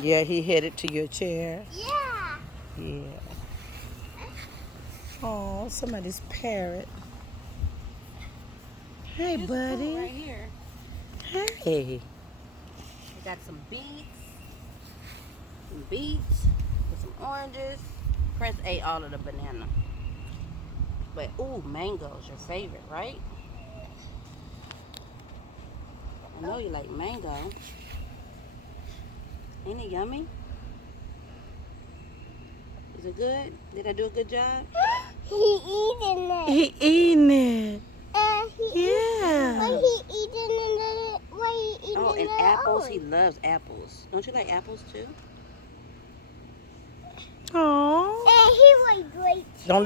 Yeah, he headed to your chair. Yeah. Yeah. Oh, somebody's parrot. Hey, This buddy. fruit right here. Hey. We got some beets, with some oranges. Prince ate all of the banana. But ooh, mango's your favorite, right? I know you like mango. Ain't it yummy? Is it good? Did I do a good job? He eating it. He eating it. Yeah. Why Yeah. he eating it? Why he eating Oh, and it? apples. He loves apples. Don't you like apples too? Oh. And he was great. Don't let